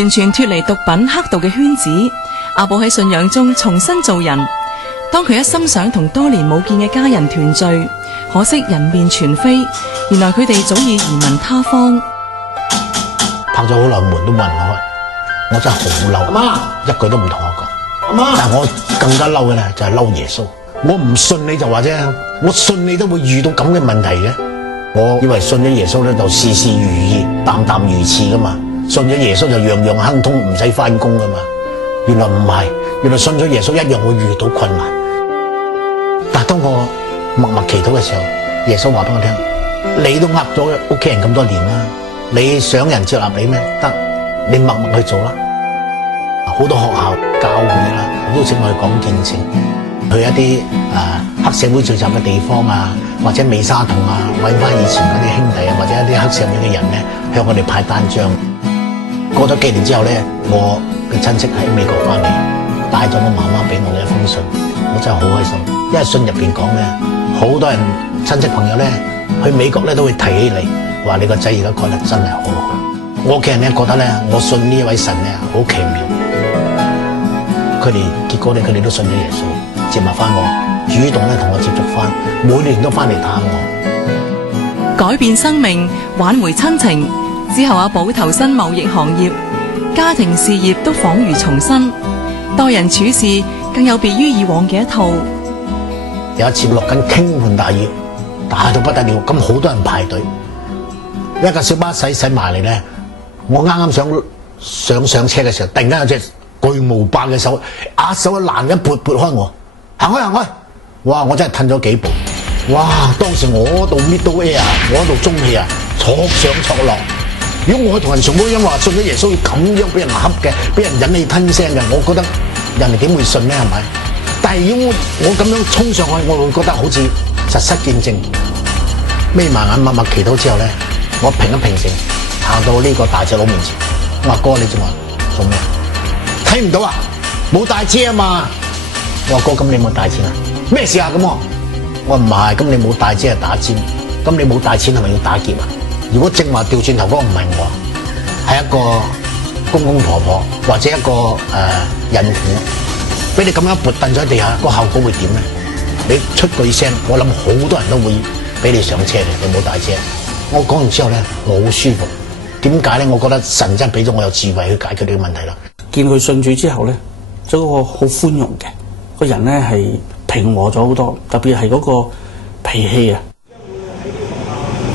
完全脫離毒品黑道嘅圈子。阿寶喺信仰中重新做人。當佢一心想同多年冇見嘅家人團聚，可惜人面全非，原來佢哋早已移民他方。拍咗好耐門都冇人開，我真係好嬲，阿媽一句都唔同我講。阿媽，但係我更加嬲嘅咧就係嬲耶穌。我唔信你就話啫，我信你都會遇到咁嘅問題嘅。我以為信咗耶穌咧就事事如意，淡淡如此噶嘛，信咗耶穌就樣樣亨通，唔使翻工噶嘛。原來唔係，原來信咗耶穌一樣會遇到困難。但係當我默默祈禱嘅時候，耶穌話俾我聽：你都呃咗屋企人咁多年啦，你想人接納你咩？得，你默默去做啦。好多學校、教會啦，邀請我去講見證，去一啲黑社會聚集嘅地方啊，或者美沙酮啊，揾翻以前嗰啲兄弟啊，或者一啲黑社會嘅人咧，向我哋派單張。過咗幾年之後咧，我嘅親戚喺美國翻嚟，帶咗我媽媽俾我嘅一封信，我真係好開心，因為信入邊講咧，好多人親戚朋友咧去美國咧都會提起你，話你個仔而家過得真係好好。我屋企人咧覺得咧，我信呢一位神咧好奇妙，結果咧佢哋都信咗耶穌，接納翻我，主動咧同我接觸翻，每年都翻嚟探我，改變生命，挽回親情。之後阿寶投身貿易行業，家庭事業都仿如重新，待人處事更有別於以往嘅一套。有一次落緊傾盆大雨，大到不得了，咁好多人排隊，一架小巴駛埋嚟咧，我啱啱上車嘅時候，突然間有隻巨無霸嘅手，一手一攔一撥開我，行開，哇！我真係褪咗幾步，哇！當時我度 middle air， 我度中氣啊，挫上挫落。如果我同人傳福音話信咗耶穌要咁樣俾人恰嘅，俾人忍氣吞聲嘅，我覺得人哋點會信呢？係咪？但係如果我咁樣衝上去，我會覺得好似實失見證。眯埋眼默默祈禱之後咧，我平一平靜，行到呢個大隻佬面前，我話哥，你仲話做咩？睇唔到啊？冇帶遮啊嘛？我話哥，咁你冇帶錢啊？咩事啊？咁我唔係，咁你冇帶遮係打尖，咁你冇帶錢係咪要打劫啊？如果正話掉轉頭嗰個唔係我，係一個公公婆婆或者一個孕婦，俾你咁樣撥凳咗喺地下，個效果會點咧？你出句聲，我諗好多人都會俾你上車嘅。你冇帶遮，我講完之後咧，我好舒服。點解咧？我覺得神真係俾咗我有智慧去解決呢個問題啦。見佢信主之後咧，做一個好寬容嘅個人咧，係平和咗好多，特別係嗰個脾氣啊。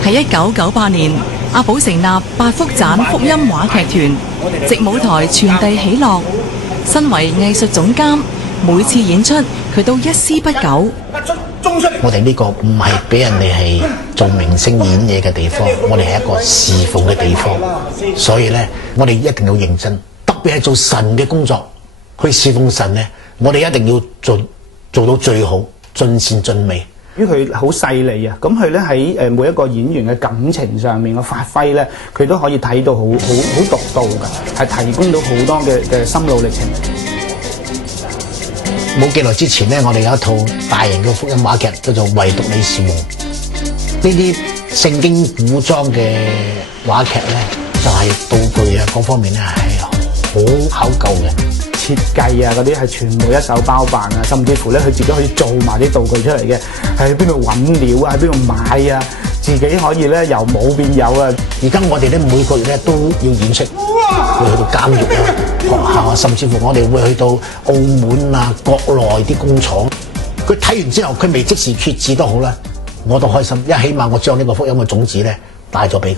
喺1998年，阿寶成立八福棧福音話劇團，藉舞台傳遞喜樂。身為藝術總監，每次演出佢都一絲不苟。我哋呢個唔係俾人哋係做明星演嘢嘅地方，我哋係一個侍奉嘅地方，所以咧，我哋一定要認真，特別係做神嘅工作，去侍奉神咧，我哋一定要做到最好，盡善盡美。因為佢好細膩啊，咁佢咧喺每一個演員嘅感情上面嘅發揮咧，佢都可以睇到好獨到嘅，係提供到好多嘅心路歷程。冇幾耐之前咧，我哋有一套大型嘅福音話劇，叫做《唯獨你是夢》。呢啲聖經古裝嘅話劇咧，就係道具啊各方面咧係好考究嘅。設計啊嗰啲係全部一手包辦啊，甚至乎咧佢自己可以做埋啲道具出嚟嘅，喺邊度揾料啊，喺邊度買啊，自己可以咧由冇變有啊。而家我哋咧每個月咧都要演出，會去到監獄啊、學校啊，甚至乎我哋會去到澳門啊、國內啲工廠。佢睇完之後，佢未即時決志都好啦，我都開心，因為起碼我將呢個福音嘅種子咧帶咗俾佢。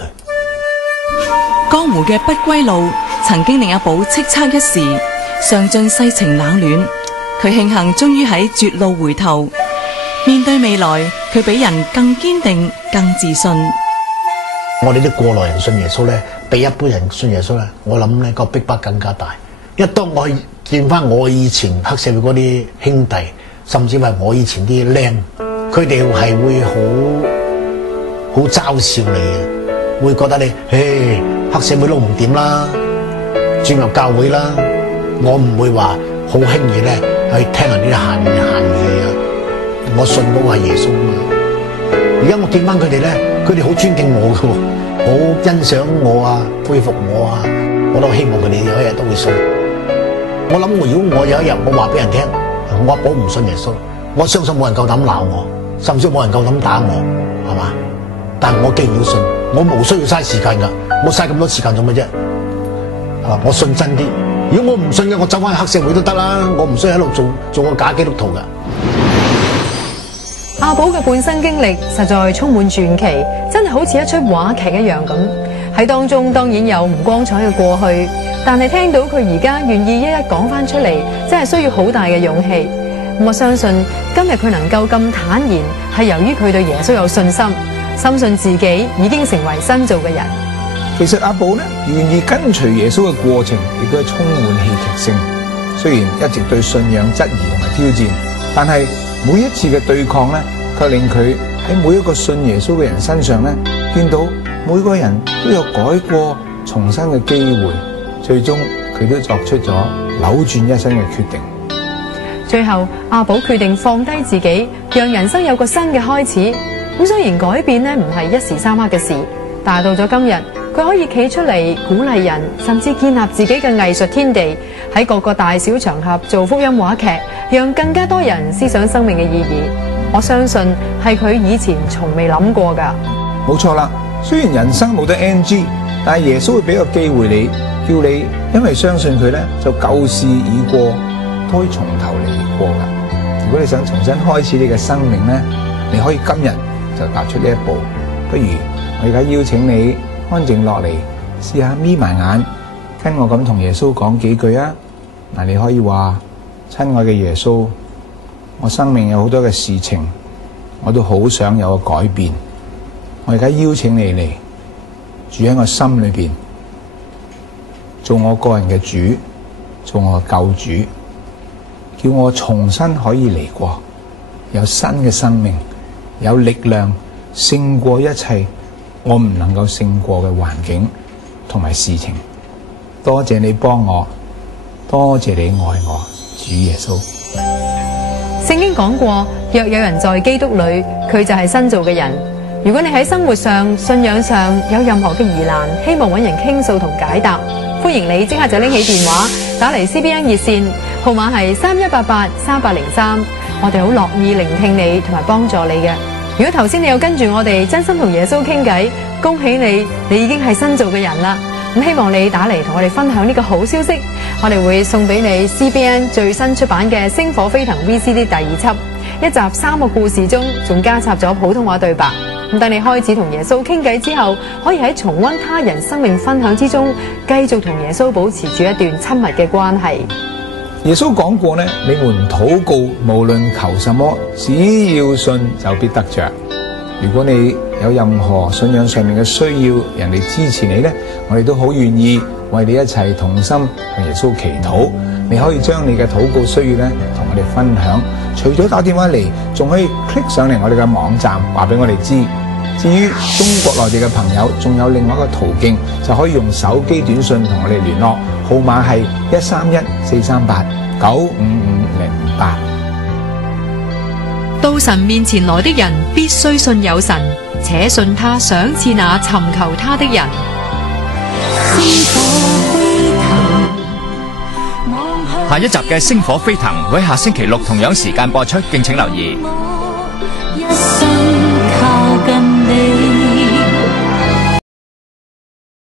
江湖嘅不歸路，曾經令阿寶叱咤一時。嘗盡世情冷暖，佢慶幸終於喺絕路回頭，面對未來，佢比人更堅定、更自信。我哋啲過來人信耶穌咧，比一般人信耶穌咧，我諗咧個逼迫更加大。因為當我見翻我以前黑社會嗰啲兄弟，甚至係我以前啲僆，佢哋係會好嘲笑你嘅，會覺得你，黑社會都唔掂啦，轉入教會啦。我唔會話好輕易咧去聽人啲閒語啊！我信嗰個係耶穌啊嘛！而家我見翻佢哋咧，佢哋好尊敬我嘅喎，好欣賞我啊，佩服我啊！我我都希望佢哋有一日都會信。我諗如果我有一日我話俾人聽，我阿寶唔信耶穌，我相信冇人夠膽鬧我，甚至冇人夠膽打我，係嘛？但係我既然要信，我無需要嘥時間㗎，我嘥咁多時間做乜啫？係嘛？我信真啲。如果我唔信嘅，我走翻去黑社會都得啦，我唔需要喺度做個假基督徒㗎。阿寶嘅半生經歷實在充滿傳奇，真係好似一出話劇一樣咁。喺當中當然有唔光彩嘅過去，但係聽到佢而家願意一一講翻出嚟，真係需要好大嘅勇氣。我相信今日佢能夠咁坦然，係由於佢對耶穌有信心，深信自己已經成為新造嘅人。其實阿寶呢，願意跟隨耶穌嘅過程，亦都係充滿戲劇性。雖然一直對信仰質疑同埋挑戰，但係每一次嘅對抗呢，卻令佢喺每一個信耶穌嘅人身上呢，見到每個人都有改過重生嘅機會，最終佢都作出咗扭轉一生嘅決定。最後阿寶決定放低自己，讓人生有個新嘅開始。咁雖然改變呢唔係一時三刻嘅事，但係到咗今日，佢可以企出嚟鼓勵人，甚至建立自己嘅藝術天地，喺各個大小場合做福音話劇，讓更加多人思想生命嘅意義。我相信係佢以前從未諗過㗎。冇錯啦，雖然人生冇得 NG， 但係耶穌會俾個機會你，叫你因為相信佢呢，就舊事已過，都可以從頭嚟過㗎。如果你想重新開始你嘅生命呢，你可以今日就踏出呢一步。不如我而家邀請你安靜落嚟，試下眯埋眼，跟我咁同耶穌講幾句啊！嗱，你可以話：親愛嘅耶穌，我生命有好多嘅事情，我都好想有個改變。我而家邀請你嚟住喺我心裏邊，做我個人嘅主，做我嘅救主，叫我重新可以嚟過，有新嘅生命，有力量勝過一切我唔能夠勝過嘅環境同埋事情。多謝你幫我，多謝你愛我，主耶穌。聖經講過，若有人在基督裏，佢就係新造嘅人。如果你喺生活上、信仰上有任何嘅疑難，希望揾人傾訴同解答，歡迎你即刻就拎起電話打嚟 CBN 熱線，號碼係31883803，我哋好樂意聆聽你同埋幫助你嘅。如果頭先你有跟住我哋真心同耶穌傾偈，恭喜你，你已經係新造嘅人啦。咁希望你打嚟同我哋分享呢個好消息，我哋會送俾你 CBN 最新出版嘅《星火飛騰 VCD》第2輯，一集3個故事中仲加插咗普通話對白。咁等你開始同耶穌傾偈之後，可以喺重溫他人生命分享之中，繼續同耶穌保持住一段親密嘅關係。耶穌講過呢，你們禱告無論求什麼，只要信就必得着。如果你有任何信仰上面嘅需要，人哋支持你呢，我哋都好願意為你一齊同心向耶穌祈禱。你可以將你嘅禱告需要呢同我哋分享。除咗打電話嚟，仲可以 click 上嚟我哋嘅網站，話俾我哋知。至於中國內地嘅朋友，仲有另外一個途徑，就可以用手機短信同我哋聯絡，號碼係131-438-95508。到神面前來的人，必須信有神，且信他賞賜那尋求他的人。下一集嘅星火飛騰會喺下星期六同樣時間播出，敬請留意。